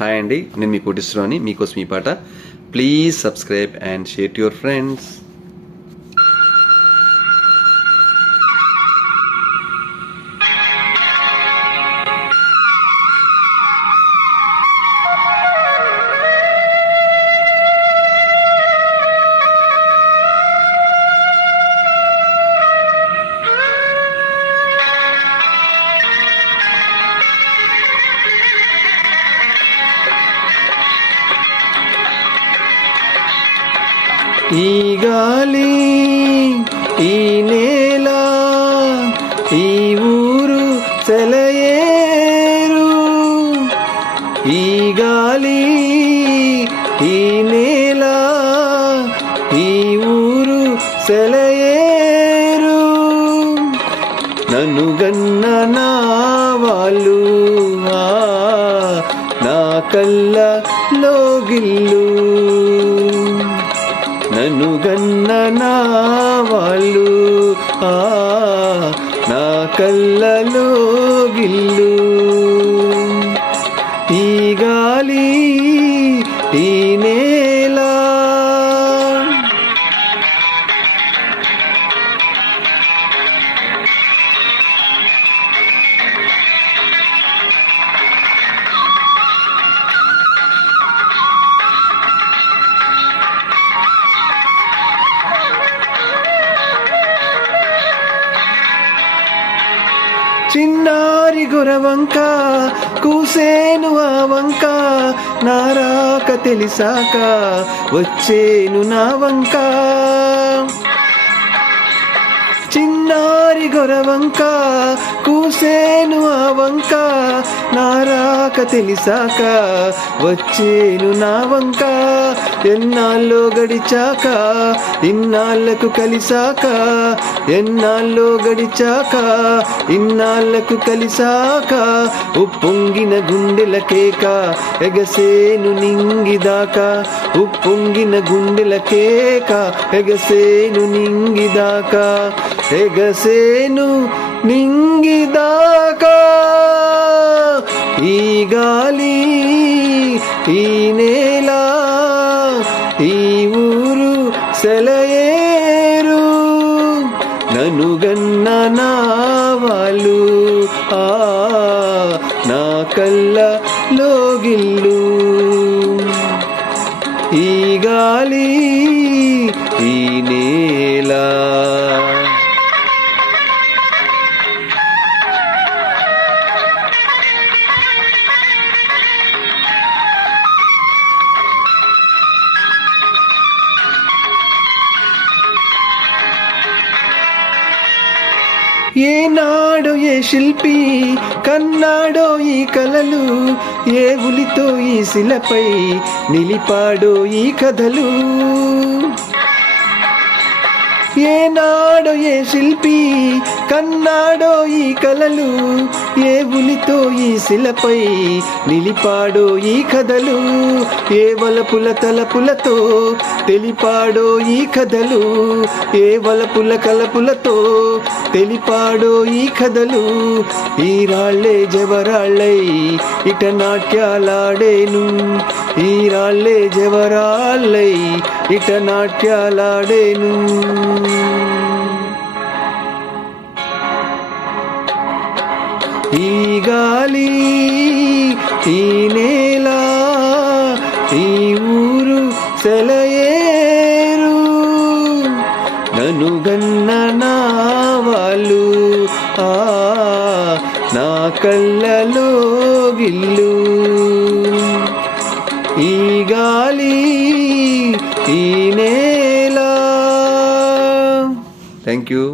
Hi అండి, నేను మీ కోటేశ్వరరావుని. మీకోసం ఈ పాట. Please subscribe and share to your friends. ఈ గాలి, ఈ నేల, ఈ ఊరు సెలయేరు. ఈ గాలి, ఈ నేల, ఈ ఊరు సెలయేరు. నన్ను గన్న నా వాళ్ళు నా కళ్ళలో గిల్లు. నన్ను గన్న నా వాళ్ళు నా కళ్ళలో గిల్లు. ఈ గాలి, ఈ నేల. చిన్నారి గురవంక కూసేను ఆ వంక, నారాక తెలిసాక వచ్చేను నా వంక. చిన్నారి గొరవంక కూసేను ఆ వంక, నారాక తెలిసాక వచ్చేను నా వంక. ఎన్నాళ్ళో గడిచాక ఇన్నాళ్లకు కలిసాక, ఎన్నాళ్ళో గడిచాక ఇన్నాళ్లకు కలిసాక, ఉప్పొంగిన గుండెల కేక ఎగసేను నింగిదాకా. ఉప్పొంగిన గుండెల కేక ఎగసేను నింగిదాకా. ఎగసేను నింగిదాకా. ఈ గాలి, ఈ నేల, ఈ ఊరు సెలయేరు. నన్ను గన్న నా వాళ్ళు నా కళ్ళలో గిల్లు. ఈ గాలి, ఈ నేల. ఏనాడో ఏ శిల్పి కన్నాడో ఈ కలలు, ఏ ఉలితో ఈ శిలపై నిలిపాడో ఈ కథలు. ఏనాడో ఏ శిల్పి కన్నాడో ఈ కలలు, ఏ ఉలితో ఈ శిలపై నిలిపాడో ఈ కథలు. ఏ వలపుల తలపులతో తెలిపాడో ఈ కథలు, ఏ వలపుల కలపులతో తెలిపాడో ఈ కథలు. ఈ రాళ్ళే జవరాళ్ళై ఇట నాట్యాలాడేను, ఈ రాళ్ళే జవరాళ్ళై ఇట నాట్యాలాడేను. ఈ గాలి, ఈ నేల, ఈ ఊరు సెలయేరు. నన్ను గన్న నా వాళ్ళు నా కళ్ళలో గిల్లు. ఈ గాలి, ఈ నేల. Thank you.